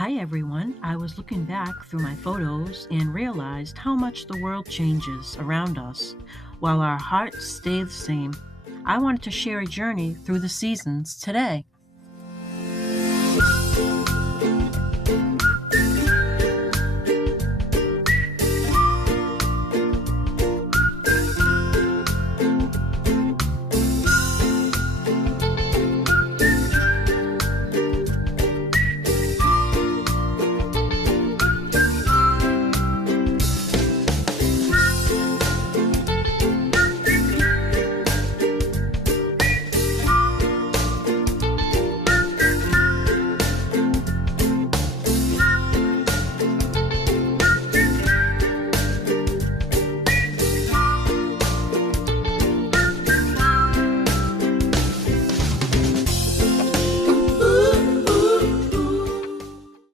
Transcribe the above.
Hi everyone. I was looking back through my photos and realized how much the world changes around us while our hearts stay the same. I wanted to share a journey through the seasons today.